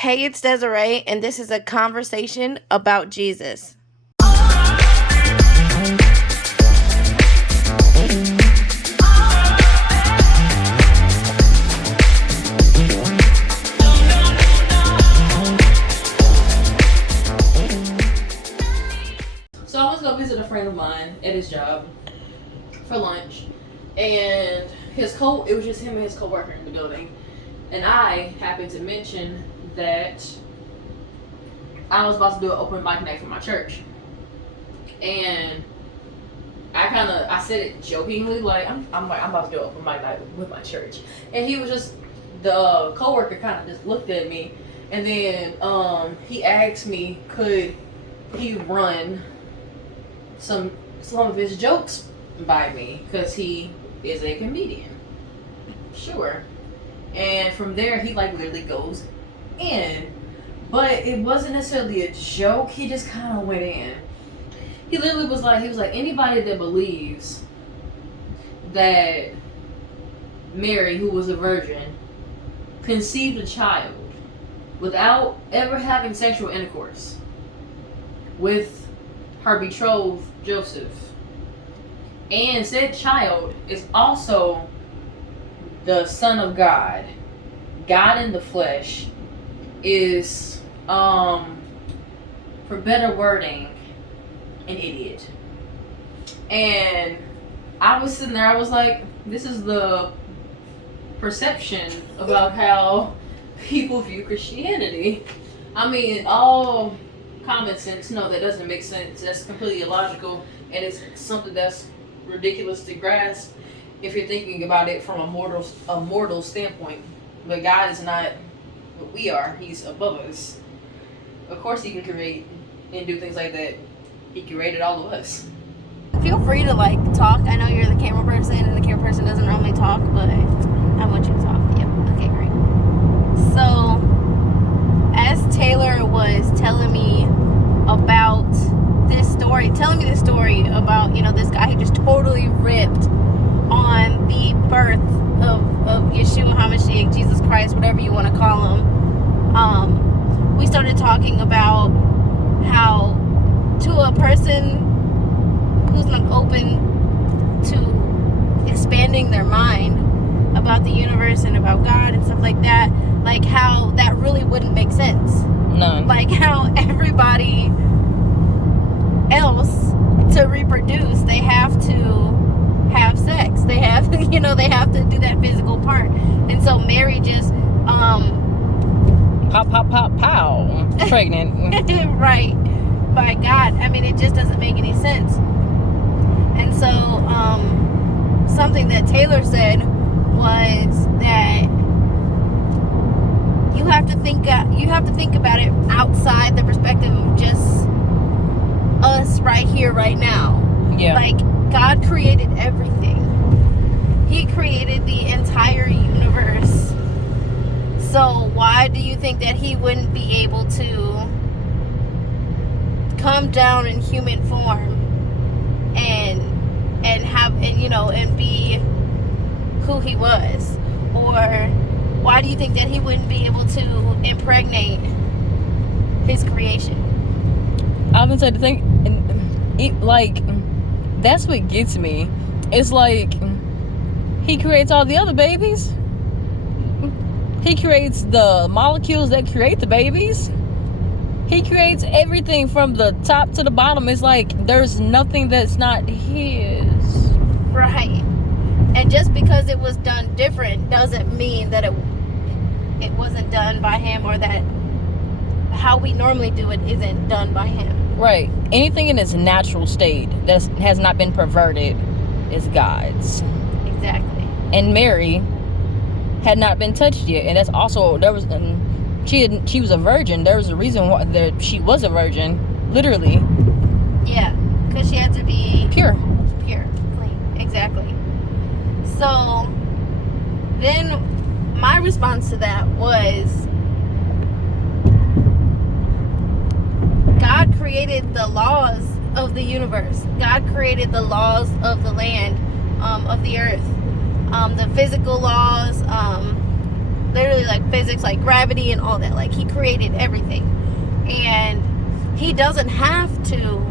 Hey, it's Desiree, and this is a conversation about Jesus. So I was gonna visit a friend of mine at his job for lunch, and it was just him and his coworker in the building, and I happened to mention that I was about to do an open mic night for my church, and I said it jokingly, like I'm about to do an open mic night with my church, and the coworker kind of just looked at me, and then he asked me could he run some of his jokes by me because he is a comedian. Sure. And from there he literally goes in, but it wasn't necessarily a joke. He just kind of went in. He literally was like, anybody that believes that Mary, who was a virgin, conceived a child without ever having sexual intercourse with her betrothed Joseph, and said child is also the Son of God, God in the flesh, is for better wording, an idiot. And I was sitting there, I was like, this is the perception about how people view Christianity. I mean, all common sense, no, that doesn't make sense. That's completely illogical, and it's something that's ridiculous to grasp if you're thinking about it from a mortal standpoint. But God is not what we are. He's above us. Of course he can create and do things like that. He created all of us. Feel free to talk. I know you're the camera person, and the camera person doesn't normally talk, but I want you to talk. Yep. Okay, great. So, as Taylor was telling me about telling me this story about, this guy who just totally ripped on the birth of Yeshua HaMashiach, Jesus Christ, whatever you want to call him. We started talking about how to a person who's not open to expanding their mind about the universe and about God and stuff like that, how that really wouldn't make sense. None. How everybody else, to reproduce, they have to have sex. They have to, they have to do that physical part. And so Mary just pop, pop, pop, pow, pregnant. Right. By God. I mean, it just doesn't make any sense. And so something that Taylor said was that you have to think about it outside the perspective of just us right here, right now. Yeah. God created everything. He created the entire universe. So why do you think that he wouldn't be able to come down in human form and be who he was? Or why do you think that he wouldn't be able to impregnate his creation? I haven't said the thing, that's what gets me. It's he creates all the other babies. He creates the molecules that create the babies. He creates everything from the top to the bottom. It's there's nothing that's not his. Right. And just because it was done different doesn't mean that it wasn't done by him, or that how we normally do it isn't done by him. Right. Anything in its natural state that has not been perverted is God's. Exactly. And Mary had not been touched yet, and that's also she was a virgin. There was a reason why she was a virgin, literally. Yeah, because she had to be pure, clean. Exactly. So then my response to that was, God created the laws of the universe. God created the laws of the land, of the earth, the physical laws, literally like physics, like gravity and all that. Like he created everything, and he doesn't have to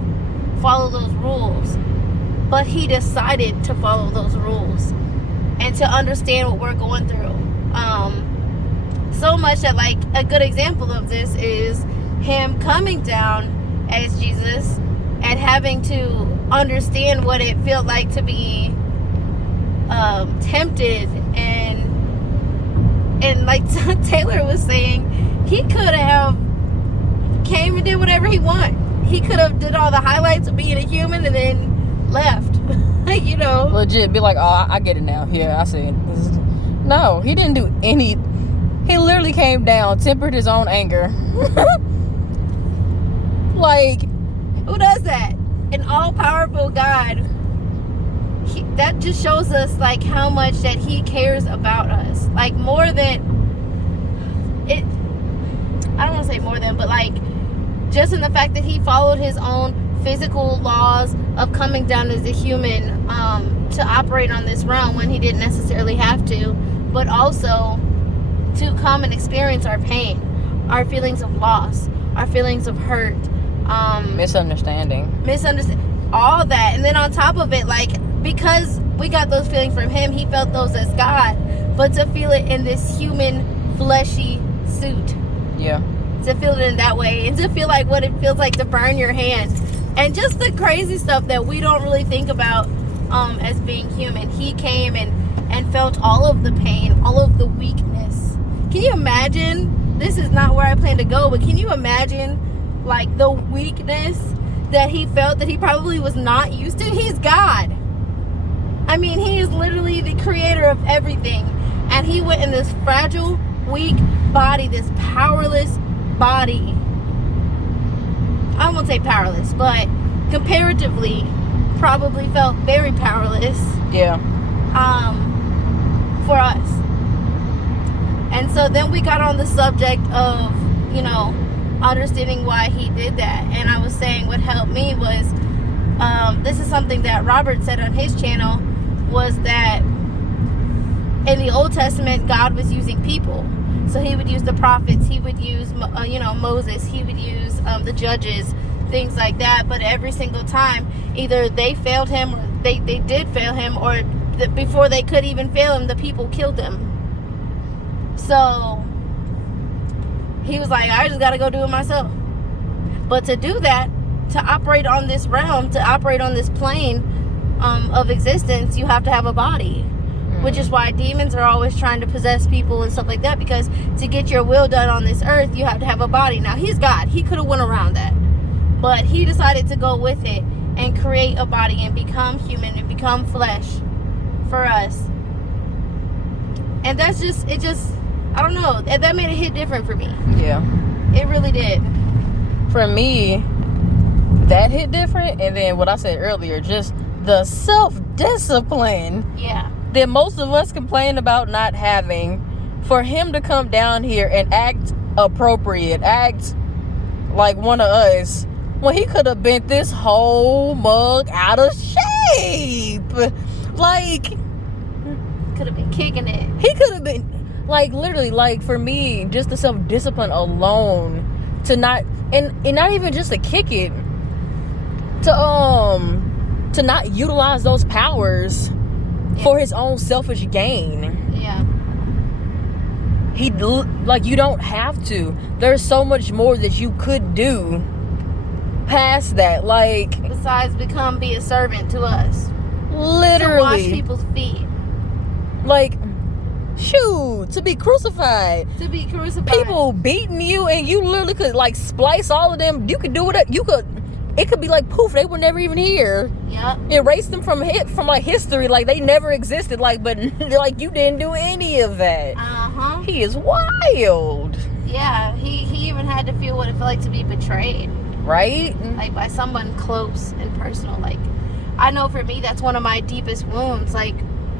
follow those rules, but he decided to follow those rules and to understand what we're going through. So much that, like, a good example of this is him coming down as Jesus and having to understand what it felt like to be tempted, and like Taylor was saying, he could have came and did whatever he wanted. He could have did all the highlights of being a human and then left. You know, legit be like, oh, I get it now. Yeah, I see it. No, he didn't do any. He literally came down, tempered his own anger. Like, who does that? An all-powerful God. That just shows us, like, how much that he cares about us. Like, more than it. I don't want to say more than, but like, just in the fact that he followed his own physical laws of coming down as a human to operate on this realm when he didn't necessarily have to, but also to come and experience our pain, our feelings of loss, our feelings of hurt, misunderstanding, all that. And then on top of it, like, because we got those feelings from him, he felt those as God, but to feel it in this human fleshy suit, yeah, to feel it in that way, and to feel like what it feels like to burn your hand, and just the crazy stuff that we don't really think about as being human. He came and felt all of the pain, all of the weakness. Can you imagine? This is not where I plan to go, but can you imagine, like, the weakness that he felt that he probably was not used to? He's God. I mean, he is literally the creator of everything, and he went in this fragile, weak body, this powerless body. I won't say powerless, but comparatively probably felt very powerless. Yeah. For us. And so then we got on the subject of, you know, understanding why he did that. And I was saying what helped me was, this is something that Robert said on his channel, was that in the Old Testament, God was using people. So he would use the prophets, he would use, Moses, he would use the judges, things like that. But every single time, either they failed him, or they did fail him, or before they could even fail him, the people killed him. So he was like, I just got to go do it myself. But to do that, to operate on this realm, to operate on this plane of existence, you have to have a body. Which is why demons are always trying to possess people and stuff like that, because to get your will done on this earth, you have to have a body. Now, he's God. He could have went around that. But he decided to go with it and create a body and become human and become flesh for us. And that's just, I don't know. That made it hit different for me. Yeah. It really did. For me, that hit different. And then what I said earlier, just the self-discipline. Yeah. That most of us complain about not having, for him to come down here and act appropriate, act like one of us, when he could have bent this whole mug out of shape. Like, could have been kicking it. He could have been, like, literally, like, for me, just the self-discipline alone, to not, and not even just to kick it, to not utilize those powers for his own selfish gain. Yeah. He, like, you don't have to. There's so much more that you could do past that. Like, besides be a servant to us. Literally. To wash people's feet. Like, shoot, to be crucified. People beating you, and you literally could, like, splice all of them. You could do it. It could be like poof, they were never even here. Yep. Erase them from like history, like they never existed. Like, but like you didn't do any of that. He is wild. Yeah, he even had to feel what it felt like to be betrayed. Right? Like by someone close and personal. Like, I know for me that's one of my deepest wounds. Like,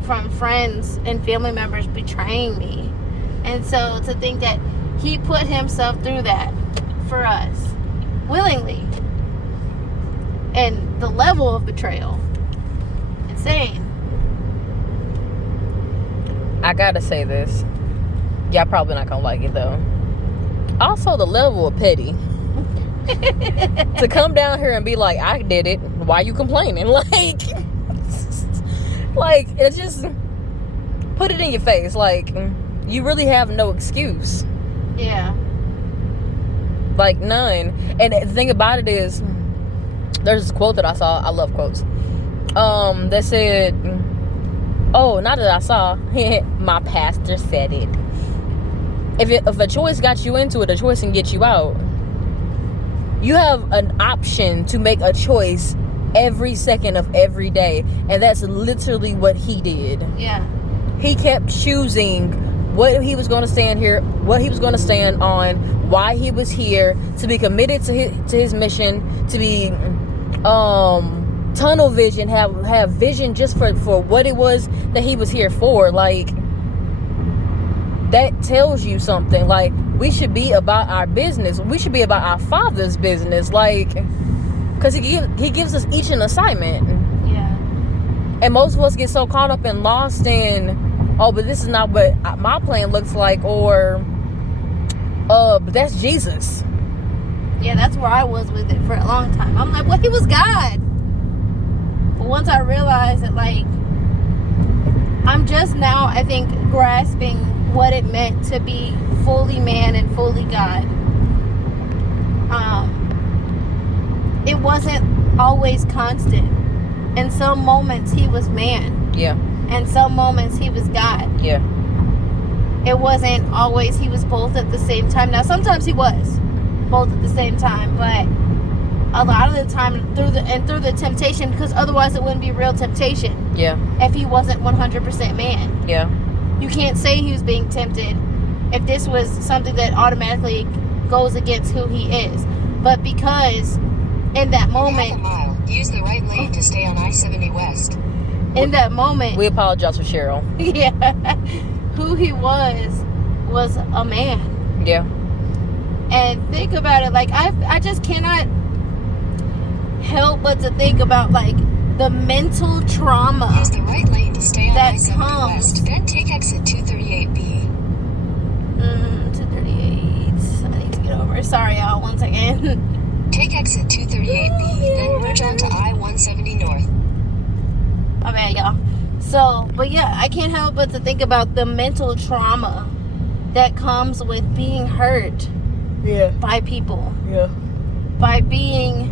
from friends and family members betraying me, and so to think that he put himself through that for us willingly. And the level of betrayal, insane. I gotta say this. Y'all probably not gonna like it though. Also, the level of petty. To come down here and be like, I did it. Why you complaining? Like, it's just put it in your face. Like, you really have no excuse. Yeah. Like, none. And the thing about it is, there's this quote that I saw. I love quotes. That said, oh, not that I saw. My pastor said it. If a choice got you into it, a choice can get you out. You have an option to make a choice every second of every day. And that's literally what he did. Yeah. He kept choosing what he was going to stand here, what he was going to stand on, why he was here, to be committed to his mission, to be tunnel vision, have vision just for what it was that he was here for. Like, that tells you something. Like, we should be about our business. We should be about our Father's business. Like, because he gives us each an assignment. Yeah. And most of us get so caught up and lost in, oh, but this is not what my plan looks like, or but that's Jesus. Yeah, that's where I was with it for a long time. I'm like, well, he was God. But once I realized that, like, I'm just now, I think, grasping what it meant to be fully man and fully God. It wasn't always constant. In some moments he was man. Yeah. And some moments he was God. Yeah. It wasn't always he was both at the same time. Now sometimes he was both at the same time, but a lot of the time through the temptation, because otherwise it wouldn't be real temptation. Yeah. If he wasn't 100% man. Yeah. You can't say he was being tempted if this was something that automatically goes against who he is. But because in that moment, half a mile, use the right lane to stay on I-70 West. In that moment, we apologize for Cheryl. Yeah, who he was a man. Yeah. And think about it, like I just cannot help but to think about, like, the mental trauma. Use the right lane to stay on that I-70 comes. West, then take exit 238B. 238. I need to get over. Sorry, y'all. 1 second. Take exit 238B, then merge onto I-170 North. My bad, y'all. So, but yeah, I can't help but to think about the mental trauma that comes with being hurt. Yeah. By people. Yeah. By being,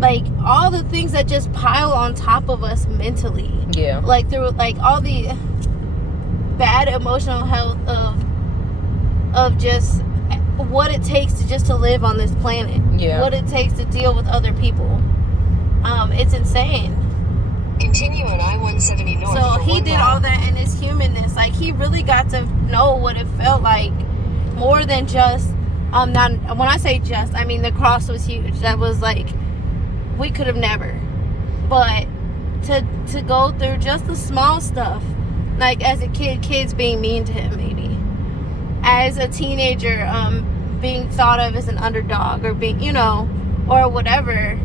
like, all the things that just pile on top of us mentally. Yeah. Like, through, like, all the bad emotional health of just what it takes to live on this planet. Yeah. What it takes to deal with other people. It's insane. Continue on I-170 North. So for he 1 did mile. all that in his humanness. Like, he really got to know what it felt like, more than just not when I say just, I mean the cross was huge. That was like, we could have never. But to go through just the small stuff, like as a kid, kids being mean to him, maybe as a teenager, being thought of as an underdog, or being, or whatever.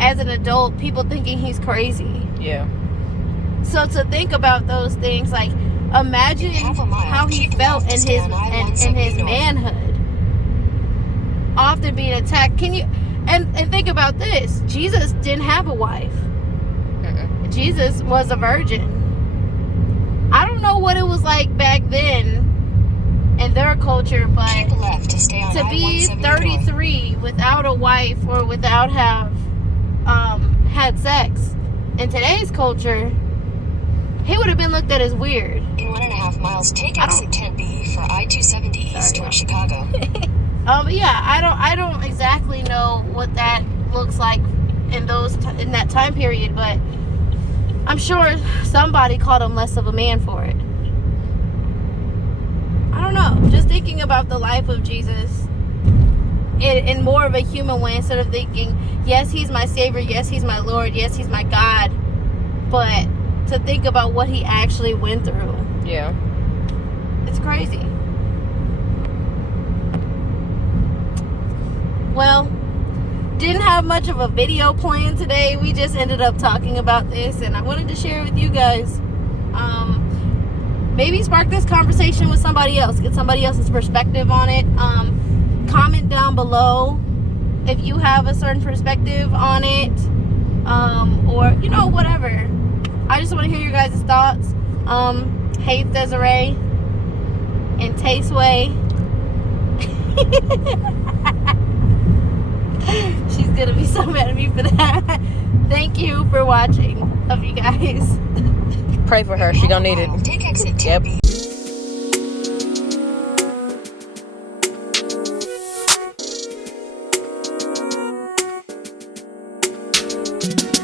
As an adult, people thinking he's crazy. Yeah. So to think about those things, like, imagine how he felt in his manhood, often being attacked. Can you and think about this? Jesus didn't have a wife. Jesus was a virgin. I don't know what it was like back then in their culture, but Keep left to stay on to be I-170 33 without a wife or without had sex in today's culture, he would have been looked at as weird. In 1.5 miles, take exit 10B for I-270 east towards Chicago. But yeah, I don't exactly know what that looks like in that time period, but I'm sure somebody called him less of a man for it. I don't know. Just thinking about the life of Jesus in more of a human way, instead of thinking, yes, he's my Savior, yes, he's my Lord, yes, he's my God, but to think about what he actually went through. Yeah. It's crazy. Well, didn't have much of a video plan today. We just ended up talking about this, and I wanted to share it with you guys. maybe spark this conversation with somebody else. Get somebody else's perspective on it. Comment down below if you have a certain perspective on it, or you know, whatever. I just want to hear your guys' thoughts. Hey Desiree and Tasteway. She's gonna be so mad at me for that. Thank you for watching. Love you guys. Pray for her. She gonna need it. Take exit 10B. Yep.